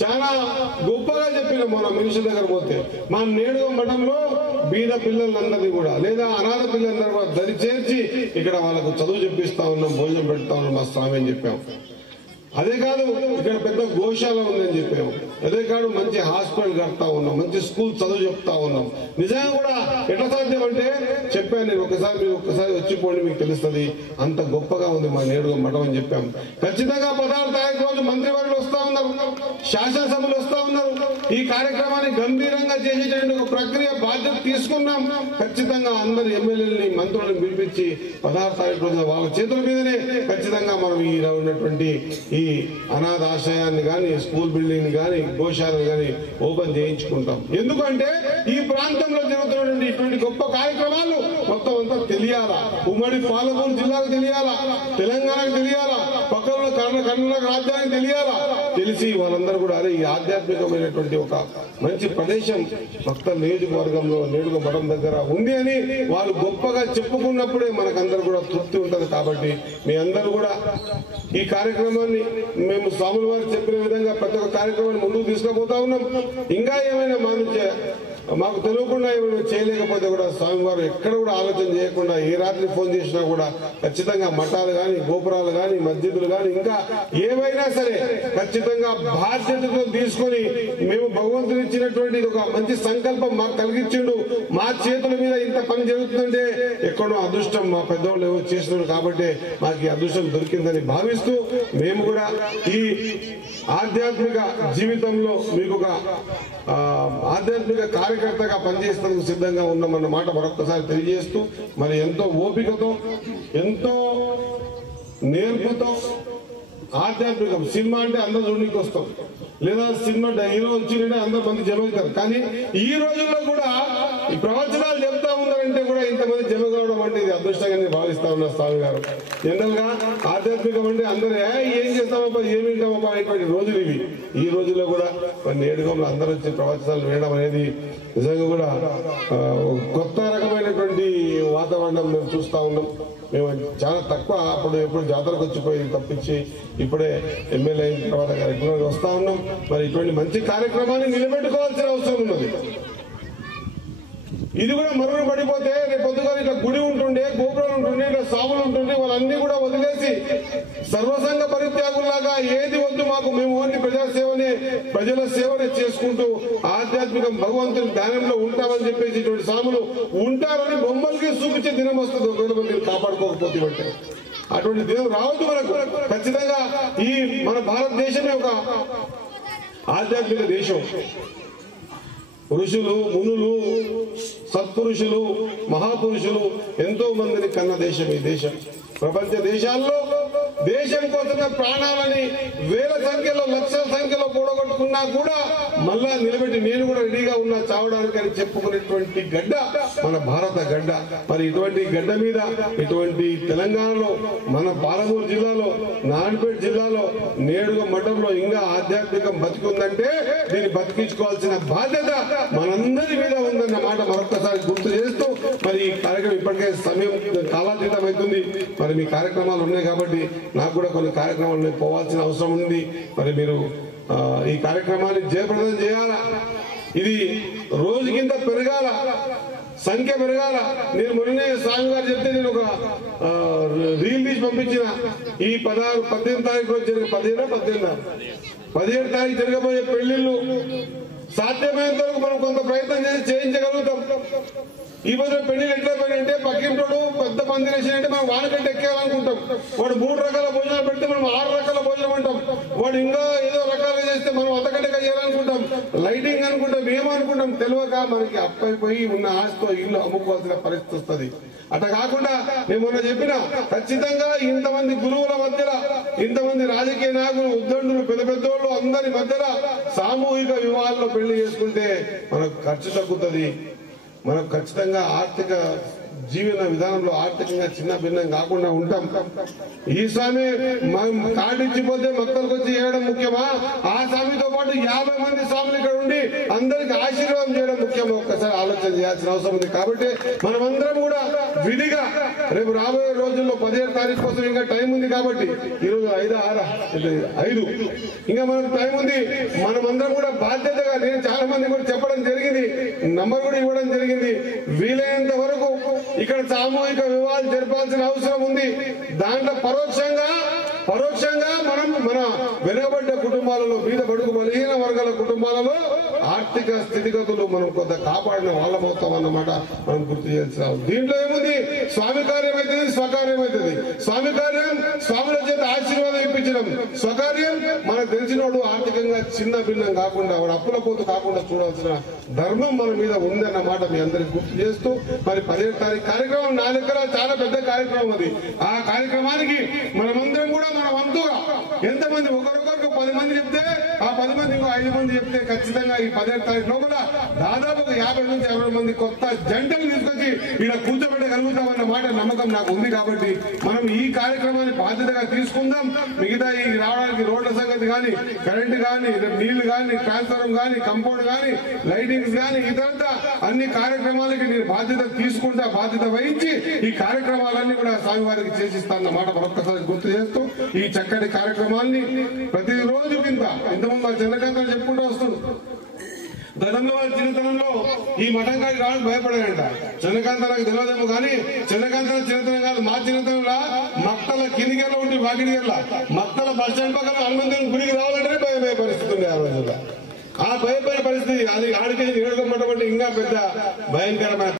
చాలా గొప్పగా చెప్పిన మన మినిస్టర్ దగ్గర పోతే మా నేడుగ మఠంలో బీద పిల్లలందరినీ కూడా లేదా అనాథ పిల్లలందరూ కూడా దరి చేర్చి ఇక్కడ వాళ్ళకు చదువు చెప్పిస్తా ఉన్నాం, భోజనం పెడతా ఉన్నాం మా స్వామి అని చెప్పాం. అదే కాదు ఇక్కడ పెద్ద గోశాల ఉందని చెప్పాము. అదే కాదు మంచి హాస్పిటల్ కడతా ఉన్నాం, మంచి స్కూల్ చదువు చెప్తా ఉన్నాం. నిజంగా కూడా ఎట్లా సాధ్యం అంటే చెప్పాను నేను, మీరు ఒక్కసారి వచ్చిపోండి మీకు తెలుస్తుంది, అంత గొప్పగా ఉంది మా నేడుగ మఠం అని చెప్పాము. ఖచ్చితంగా 16 తారీఖు రోజు మంత్రివర్యులు వస్తా ఉన్నారు, శాసనసభలు వస్తా ఉన్నారు. ఈ కార్యక్రమాన్ని గంభీరంగా చేసేటువంటి ఒక ప్రక్రియ బాధ్యత తీసుకున్నాం. ఖచ్చితంగా అందరు ఎమ్మెల్యేలని మంత్రులను పిలిపించి 16 తారీఖు రోజున వాళ్ళ చేతుల మీదనే ఖచ్చితంగా మనం ఈ ఉన్నటువంటి ఈ అనాథ ఆశ్రయాన్ని గాని, స్కూల్ బిల్డింగ్ గాని, గోశాలను గాని ఓపెన్ చేయించుకుంటాం. ఎందుకంటే ఈ ప్రాంతంలో జరుగుతున్నటువంటి ఇటువంటి గొప్ప కార్యక్రమాలు మొత్తం అంతా తెలియాలా, ఉమ్మడి పాలమూరు జిల్లాకు తెలియాలా, తెలంగాణకు తెలియాలా, పక్కన కర్ణాటక రాజ్యానికి తెలియాలా. తెలిసి వాళ్ళందరూ కూడా అరే ఈ ఆధ్యాత్మికమైనటువంటి ఒక మంచి ప్రదేశం భక్త నియోజకవర్గంలో నేడుగ మఠం దగ్గర ఉంది అని వాళ్ళు గొప్పగా చెప్పుకున్నప్పుడే మనకందరూ కూడా తృప్తి ఉంటది. కాబట్టి మీ అందరూ కూడా ఈ కార్యక్రమాన్ని మేము స్వాముల వారు చెప్పిన విధంగా ప్రతి ఒక్క కార్యక్రమాన్ని ముందుకు తీసుకుపోతా ఉన్నాం. ఇంకా ఏమైనా మాకు తెలియకుండా ఏమైనా చేయలేకపోతే కూడా స్వామివారు ఎక్కడ కూడా ఆలోచన చేయకుండా ఏ రాత్రి ఫోన్ చేసినా కూడా ఖచ్చితంగా మఠాలు గాని, గోపురాలు గాని, మస్జిదులు గాని ఇంకా ఏవైనా సరే ఖచ్చితంగా బాధ్యతతో తీసుకొని మేము భగవంతుడు ఇచ్చినటువంటి ఒక మంచి సంకల్పం మాకు కలిగించిండు. మా చేతుల మీద ఇంత పని జరుగుతుందంటే ఎక్కడో అదృష్టం మా పెద్దవాళ్ళు ఏవో చేస్తున్నారు కాబట్టి మాకు ఈ అదృష్టం దొరికిందని భావిస్తూ మేము కూడా ఈ ఆధ్యాత్మిక జీవితంలో మీకు ఒక ఆధ్యాత్మిక కార్యకర్తగా పనిచేసేందుకు సిద్ధంగా ఉన్నామన్న మాట మరొకసారి తెలియజేస్తూ, మరి ఎంతో ఓపికతో ఎంతో నేర్పుతో ఆధ్యాత్మికం సినిమా అంటే అందరూ చూడడానికి వస్తాం, లేదా సినిమా హీరో వచ్చిందంటే అందరు మంది జమ అవుతారు. కానీ ఈ రోజుల్లో కూడా ఈ ప్రవచనాలు చెప్తా ఉన్నారంటే కూడా ఇంతమంది జమ కావడం అంటే ఇది అదృష్టంగా నేను భావిస్తా ఉన్నా. స్వామి గారు జనరల్ గా ఆధ్యాత్మికం అంటే అందరూ ఏం చేస్తామప్పా ఏమి వింటామప్పా అనేటువంటి రోజులు ఇవి. ఈ రోజుల్లో కూడా నేడుగంలో అందరూ వచ్చి ప్రవచనాలు వినడం అనేది నిజంగా కూడా కొత్త రకమైనటువంటి వాతావరణం మేము చూస్తా ఉన్నాం. మేము చాలా తక్కువ అప్పుడు ఎప్పుడు జాతరకు వచ్చిపోయింది తప్పించి ఇప్పుడే ఎమ్మెల్యే అయిన తర్వాత రెగ్యులర్గా వస్తా ఉన్నాం. మరి ఇటువంటి మంచి కార్యక్రమాన్ని నిలబెట్టుకోవాల్సిన అవసరం ఉన్నది. ఇది కూడా మరుగున పడిపోతే రేపు పొద్దుగా ఇట్లా గుడి ఉంటుండే, గోపురాలు ఉంటుండే, ఇట్లా సాగులు ఉంటుండే, వాళ్ళన్నీ కూడా వదిలేసి సర్వసంగ పరిత్యాగులాగా ఏది వద్దు మాకు, మేము ఓన్లీ ప్రజల సేవనే చేసుకుంటూ ఆధ్యాత్మిక భగవంతుని ధ్యానంలో ఉంటామని చెప్పేసి ఇటువంటి సాములు ఉంటారని బొమ్మలకి చూపించే దినం వస్తుంది. ఒకవేళ మీరు కాపాడుకోకపోతే అంటే అటువంటి దినం రావద్దు మనకు. ఖచ్చితంగా ఈ మన భారతదేశమే ఒక ఆధ్యాత్మిక దేశం. ఋషులు, మునులు, సత్పురుషులు, మహాపురుషులు ఎంతో మందిని కన్న దేశం ఈ దేశం. ప్రపంచ దేశాల్లో దేశం కోసమే ప్రాణాలని వేల సంఖ్యలో, లక్షల సంఖ్యలో కూడగొట్టుకున్నా కూడా మళ్ళా నిలబెట్టి నేను కూడా రెడీగా ఉన్నా చావడానికి అని చెప్పుకునేటువంటి గడ్డ మన భారత గడ్డ. మరి ఇటువంటి గడ్డ మీద ఇటువంటి తెలంగాణలో మన పాలమూరు జిల్లాలో, నారాయణపేట జిల్లాలో నేడుగ మఠంలో ఇంకా ఆధ్యాత్మికం బతికుందంటే దీన్ని బతికించుకోవాల్సిన బాధ్యత మనందరి మీద ఉందన్న మాట మరొకసారి గుర్తు చేస్తూ, మరి ఈ కార్యక్రమం ఇప్పటికే సమయం కాలాతీతం అవుతుంది. మరి మీ కార్యక్రమాలు ఉన్నాయి కాబట్టి నాకు కూడా కొన్ని కార్యక్రమాలు పోవాల్సిన అవసరం ఉంది. మరి మీరు ఈ కార్యక్రమాన్ని జయప్రదం చేయాలా, ఇది రోజుకింత పెరగాల, సంఖ్య పెరగాల. నేను మొన్ననే స్వామి గారు చెప్తే నేను ఒక రీల్ తీసి పంపించిన. ఈ 18 తారీఖు రోజు 17 తారీఖు జరగబోయే పెళ్లిళ్ళు సాధ్యమైనంత వరకు మనం కొంత ప్రయత్నం చేసి చేయించగలుగుతాం. ఈ రోజు పెళ్లిళ్ళు ఎట్లా పోయినంటే పక్కింటోడు పెద్ద మంది వేసినంటే మనం వానకంటే ఎక్కేయాలనుకుంటాం. వాడు 3 రకాల భోజనాలు పెడితే మనం 6 రకాల భోజనం అంటాం. వాడు ఇంకా ఏదో రకాలు చేస్తే మనం అంతకంటే చేయాలనుకుంటాం, లైటింగ్ అనుకుంటాం, ఏమనుకుంటాం తెలియక మనకి అప్పైపోయి ఉన్న ఆస్తితో ఇల్లు అమ్ముకోవాల్సిన పరిస్థితి వస్తుంది. అట్లా కాకుండా నేను మొన్న చెప్పిన ఖచ్చితంగా ఇంతమంది గురువుల మధ్యలో, ఇంతమంది రాజకీయ నాయకులు, ఉద్దండులు, పెద్ద పెద్దోళ్ళు అందరి మధ్యలో సామూహిక వివాహాల్లో పెళ్లి చేసుకుంటే మనకు ఖర్చు తగ్గుతుంది. మనకు ఖచ్చితంగా ఆర్థిక జీవన విధానంలో ఆర్థికంగా చిన్న భిన్నం కాకుండా ఉంటాం. ఈ స్వామి కార్డు ఇచ్చిపోతే భక్తులకు వచ్చి చేయడం ముఖ్యమా, ఆ స్వామితో పాటు 50 మంది స్వాములు ఇక్కడ ఉండి అందరికి ఆశీర్వాదం చేయడం ముఖ్యమా, ఒక్కసారి ఆలోచన చేయాల్సిన అవసరం ఉంది. కాబట్టి మనమందరం కూడా విధిగా రేపు రాబోయే రోజుల్లో 17వ తారీఖు కోసం ఇంకా టైం ఉంది. కాబట్టి ఈరోజు 5 ఇంకా మనకు టైం ఉంది. మనమందరం కూడా బాధ్యతగా, నేను చాలా మంది కూడా చెప్పడం జరిగింది, నంబర్ కూడా ఇవ్వడం జరిగింది, వీలైనంత వరకు ఇక్కడ సామూహిక వివాహాలు జరపాల్సిన అవసరం ఉంది. దాంట్లో పరోక్షంగా మనం మన వెనుకబడ్డ కుటుంబాలలో, బీద బడుగు బలహీన వర్గాల కుటుంబాలలో ఆర్థిక స్థితిగతులు మనం కొంత కాపాడిన వాళ్ళమవుతాం అన్నమాట మనం గుర్తు చేయాల్సిన. దీంట్లో ఏముంది, స్వామి కార్యం అవుతుంది, స్వకార్యం అవుతుంది. స్వామి కార్యం స్వాముల చేత ఆశీర్వాదం ఇప్పించడం, స్వకార్యం మనకు తెలిసిన వాడు ఆర్థికంగా చిన్న భిన్నం కాకుండా, వాడు అప్పుల పోతు కాకుండా చూడాల్సిన ధర్మం మన మీద ఉందన్నమాట మీ అందరికి గుర్తు చేస్తూ, మరి 17వ తారీఖు కార్యక్రమం నా దగ్గర చాలా పెద్ద కార్యక్రమం అది. ఆ కార్యక్రమానికి మనమందరం కూడా మన వంతుగా ఎంతమంది, ఒకరొకరికి 10 మంది చెప్తే ఆ 10 మంది 5 మంది చెప్తే ఖచ్చితంగా ఈ 17వ తారీఖు లోపల దాదాపు 50 నుంచి 60 మంది కొత్త జంటలు తీసుకొచ్చి ఇలా కూర్చోబెట్టగలుగుతామన్న మాట నమ్మకం నాకు ఉంది. కాబట్టి మనం ఈ కార్యక్రమాన్ని బాధ్యతగా తీసుకుందాం. మిగతా ఈ రావడానికి రోడ్ల సంగతి కానీ, కరెంటు కానీ, నీళ్లు కానీ, ట్రాన్స్ఫార్మర్ కానీ, కంపౌండ్ కానీ, లైటింగ్స్ కానీ, ఇదంతా అన్ని కార్యక్రమాలకి నేను బాధ్యత తీసుకుంటా, బాధ్యత వహించి ఈ కార్యక్రమాలన్నీ కూడా స్వామివారికి చేసిస్తానన్నమాట మరొక్కసారి గుర్తు చేస్తూ, ఈ చక్కటి కార్యక్రమాన్ని ప్రతిరోజు కింద ఇంతకుముందు మా చంద్రకాంత్ చెప్పుకుంటూ వస్తుంది. గతంలో వాళ్ళ చిన్నతనంలో ఈ మఠం కాడికి రావడానికి భయపడారంట. చంద్రకాంత నాకు తెలియదేమో కానీ చంద్రకాంత చిన్నతనం కాదు, మా చిన్నతనంలో మక్తల కిందికెళ్ళ ఉంటే వాకిడికెళ్ళ మక్తల బస్ స్టాండ్ పక్కన హనుమంతుని గుడికి రావాలంటేనే భయపడే పరిస్థితి ఉంది. ఆ రోజుల్లో ఆ భయపడే పరిస్థితి, అది ఆడికి నిలబడమంటే ఇంకా పెద్ద భయంకరమైన